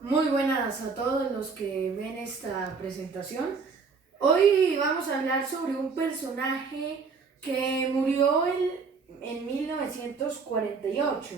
Muy buenas a todos los que ven esta presentación. Hoy vamos a hablar sobre un personaje que murió en 1948.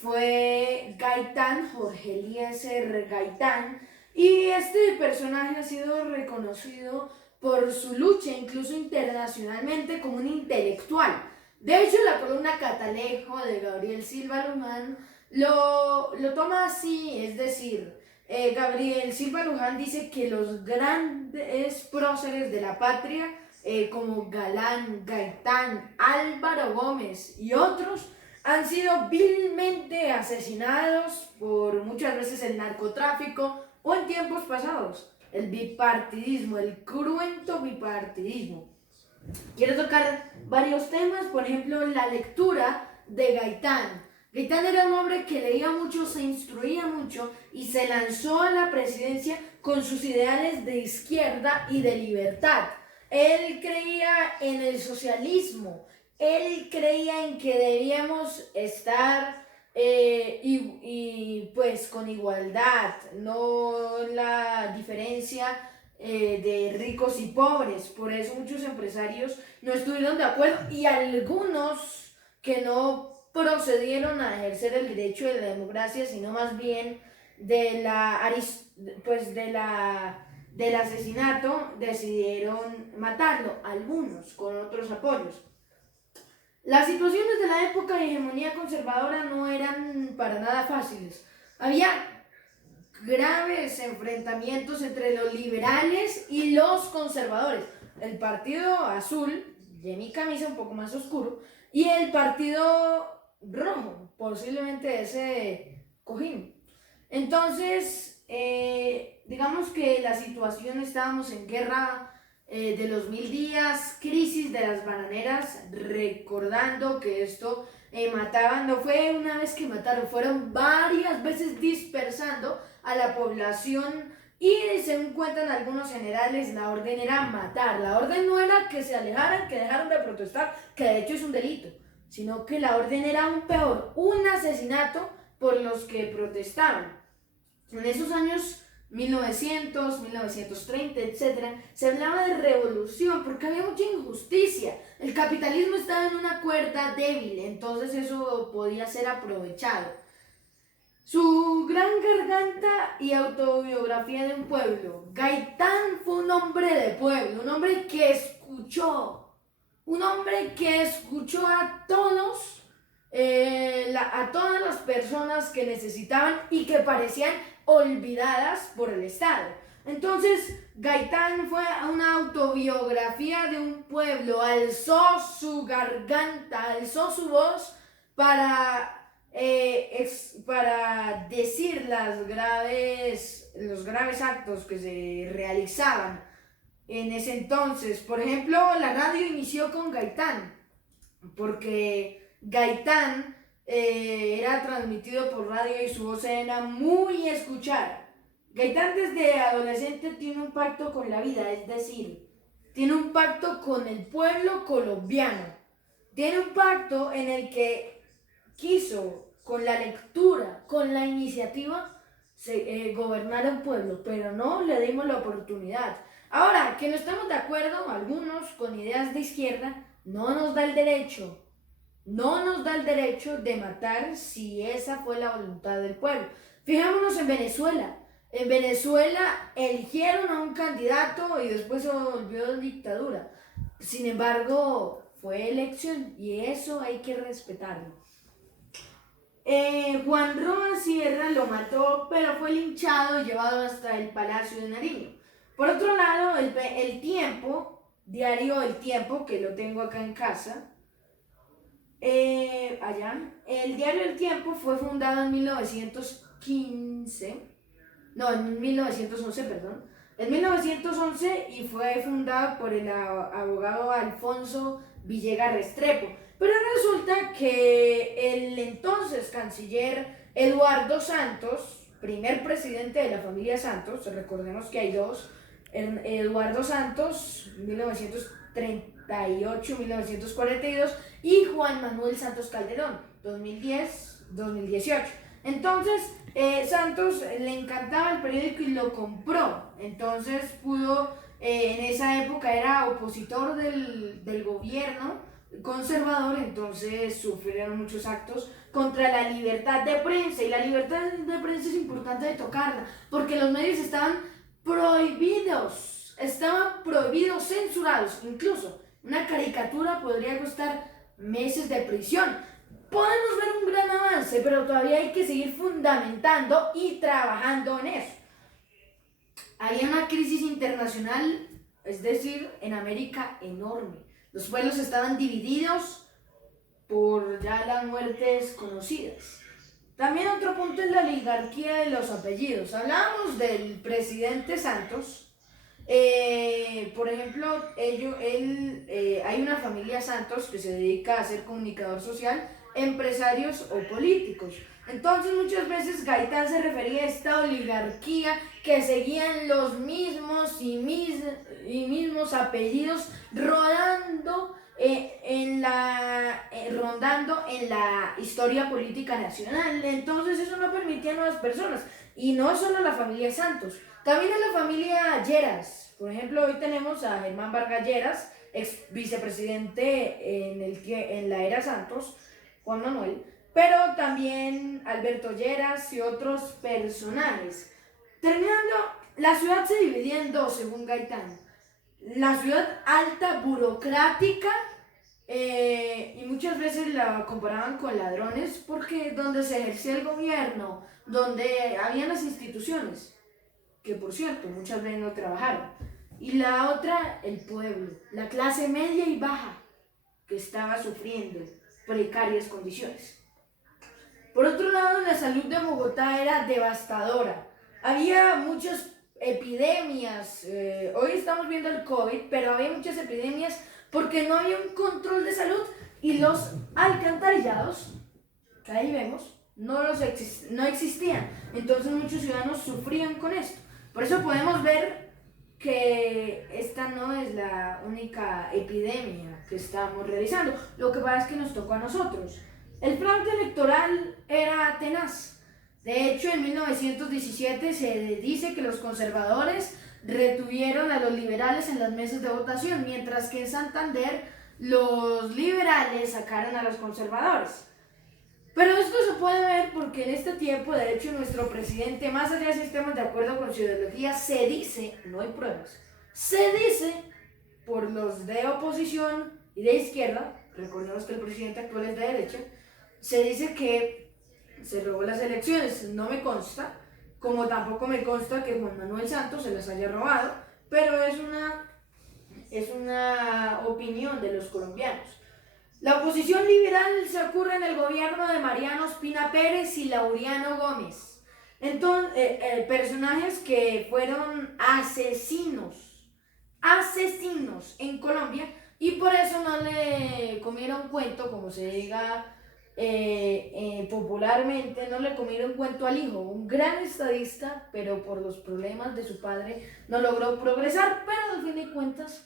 Fue Gaitán, Jorge Eliezer Gaitán, y este personaje ha sido reconocido por su lucha, incluso internacionalmente, como un intelectual. De hecho, la columna Catalejo de Gabriel Silva Luján lo toma así, es decir, Gabriel Silva Luján dice que los grandes próceres de la patria, como Galán, Gaitán, Álvaro Gómez y otros, han sido vilmente asesinados por muchas veces el narcotráfico o en tiempos pasados el bipartidismo, el cruento bipartidismo. Quiero tocar varios temas, por ejemplo, la lectura de Gaitán. Gaitán era un hombre que leía mucho, se instruía mucho y se lanzó a la presidencia con sus ideales de izquierda y de libertad. Él creía en el socialismo, él creía en que debíamos estar pues con igualdad, no la diferencia de ricos y pobres. Por eso muchos empresarios no estuvieron de acuerdo y algunos que no procedieron a ejercer el derecho de la democracia, sino más bien de la pues del asesinato, decidieron matarlo, algunos con otros apoyos. Las situaciones de la época de hegemonía conservadora no eran para nada fáciles. Había graves enfrentamientos entre los liberales y los conservadores. El partido azul, de mi camisa un poco más oscuro, y el partido rojo, posiblemente ese cojín. Entonces, digamos que la situación, estábamos en guerra de los 1000 días, crisis de las bananeras, recordando que esto mataban, no fue una vez que mataron, fueron varias veces dispersando a la población y según cuentan algunos generales, la orden era matar. La orden no era que se alejaran, que dejaran de protestar, que de hecho es un delito, sino que la orden era aún peor, un asesinato por los que protestaban. En esos años 1900, 1930, etc., se hablaba de revolución porque había mucha injusticia. El capitalismo estaba en una cuerda débil, entonces eso podía ser aprovechado. Su gran garganta y autobiografía de un pueblo. Gaitán fue un hombre de pueblo, un hombre que escuchó, a todos, a todas las personas que necesitaban y que parecían olvidadas por el Estado. Entonces, Gaitán fue una autobiografía de un pueblo, alzó su garganta, alzó su voz para para decir los graves actos que se realizaban en ese entonces. Por ejemplo, la radio inició con Gaitán, porque Gaitán era transmitido por radio y su voz era muy escuchada. Gaitán desde adolescente tiene un pacto con la vida, es decir, tiene un pacto con el pueblo colombiano. Tiene un pacto en el que quiso, con la lectura, con la iniciativa, gobernar un pueblo, pero no le dimos la oportunidad. Ahora, que no estamos de acuerdo, algunos con ideas de izquierda, no nos da el derecho de matar si esa fue la voluntad del pueblo. Fijémonos en Venezuela. En Venezuela eligieron a un candidato y después se volvió dictadura. Sin embargo, fue elección y eso hay que respetarlo. Juan Roa Sierra lo mató, pero fue linchado y llevado hasta el Palacio de Nariño. Por otro lado, el Tiempo, diario El Tiempo, que lo tengo acá en casa, el diario El Tiempo fue fundado en 1915, no, en 1911, perdón, en 1911 y fue fundado por el abogado Alfonso Villegas Restrepo. Pero resulta que el entonces canciller Eduardo Santos, primer presidente de la familia Santos, recordemos que hay dos, Eduardo Santos, 1938-1942, y Juan Manuel Santos Calderón, 2010-2018. Entonces, Santos le encantaba el periódico y lo compró. Entonces pudo, en esa época era opositor del gobierno conservador, entonces sufrieron muchos actos contra la libertad de prensa. Y la libertad de prensa es importante de tocarla, porque los medios estaban prohibidos, censurados. Incluso una caricatura podría costar meses de prisión. Podemos ver un gran avance, pero todavía hay que seguir fundamentando y trabajando en eso. Había una crisis internacional, es decir, en América, enorme. Los pueblos estaban divididos por ya las muertes conocidas. También otro punto es la oligarquía de los apellidos. Hablábamos del presidente Santos. Por ejemplo, hay una familia Santos que se dedica a ser comunicador social, empresarios o políticos. Entonces muchas veces Gaitán se refería a esta oligarquía que seguían los mismos y mismos apellidos rondando en la historia política nacional. Entonces eso no permitía a nuevas personas. Y no solo la familia Santos, también a la familia Lleras. Por ejemplo, hoy tenemos a Germán Vargas Lleras, ex vicepresidente en la era Santos, Juan Manuel, pero también Alberto Lleras y otros personajes. Terminando, la ciudad se dividía en dos, según Gaitán. La ciudad alta, burocrática, y muchas veces la comparaban con ladrones, porque donde se ejercía el gobierno, donde habían las instituciones, que por cierto, muchas veces no trabajaron. Y la otra, el pueblo, la clase media y baja, que estaba sufriendo precarias condiciones. Por otro lado, la salud de Bogotá era devastadora. Había muchas epidemias. Hoy estamos viendo el COVID, pero había muchas epidemias porque no había un control de salud y los alcantarillados, que ahí vemos, no existían. Entonces muchos ciudadanos sufrían con esto. Por eso podemos ver que esta no es la única epidemia que estamos realizando. Lo que pasa es que nos tocó a nosotros. El fraude electoral era tenaz. De hecho, en 1917 se dice que los conservadores retuvieron a los liberales en las mesas de votación, mientras que en Santander los liberales sacaron a los conservadores. Pero esto se puede ver porque en este tiempo, de hecho, nuestro presidente, más allá de si estemos de acuerdo con su ideología, se dice, no hay pruebas, se dice por los de oposición y de izquierda, recordemos que el presidente actual es de derecha, se dice que se robó las elecciones. No me consta, como tampoco me consta que Juan Manuel Santos se las haya robado, pero es una opinión de los colombianos. La oposición liberal se ocurre en el gobierno de Mariano Ospina Pérez y Laureano Gómez. Entonces, personajes que fueron asesinos en Colombia, y por eso no le comieron cuento, como se diga popularmente, no le comieron cuento al hijo, un gran estadista, pero por los problemas de su padre no logró progresar, pero al fin de cuentas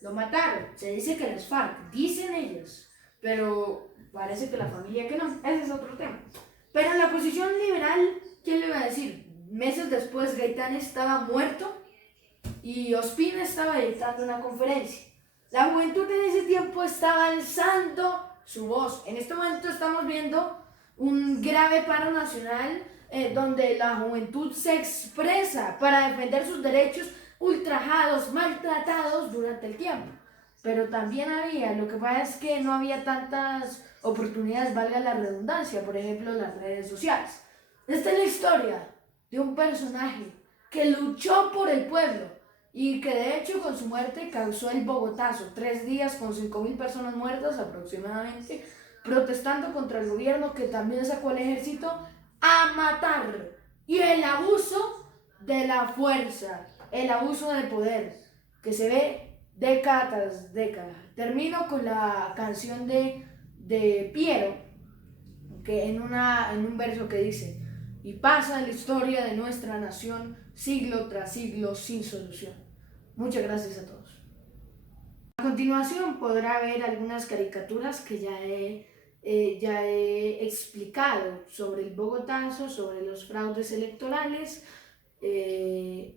lo mataron. Se dice que las FARC, dicen ellos, pero parece que la familia que no, ese es otro tema. Pero en la posición liberal, ¿quién le iba a decir? Meses después Gaitán estaba muerto y Ospina estaba dictando una conferencia. La juventud en ese tiempo estaba alzando su voz. En este momento estamos viendo un grave paro nacional donde la juventud se expresa para defender sus derechos ultrajados, maltratados durante el tiempo. Pero también lo que pasa es que no había tantas oportunidades, valga la redundancia, por ejemplo, en las redes sociales. Esta es la historia de un personaje que luchó por el pueblo y que de hecho con su muerte causó el Bogotazo, 3 días con 5.000 personas muertas aproximadamente, protestando contra el gobierno, que también sacó al ejército a matar, y el abuso de la fuerza, el abuso de poder, que se ve década tras década. Termino con la canción de Piero, que en un verso que dice: y pasa la historia de nuestra nación siglo tras siglo sin solución. Muchas gracias a todos. A continuación podrá ver algunas caricaturas que ya he ya he explicado sobre el Bogotazo, sobre los fraudes electorales,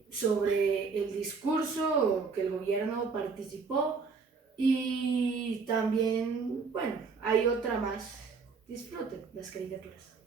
sobre el discurso que el gobierno participó y también, bueno, hay otra más. Disfruten las caricaturas.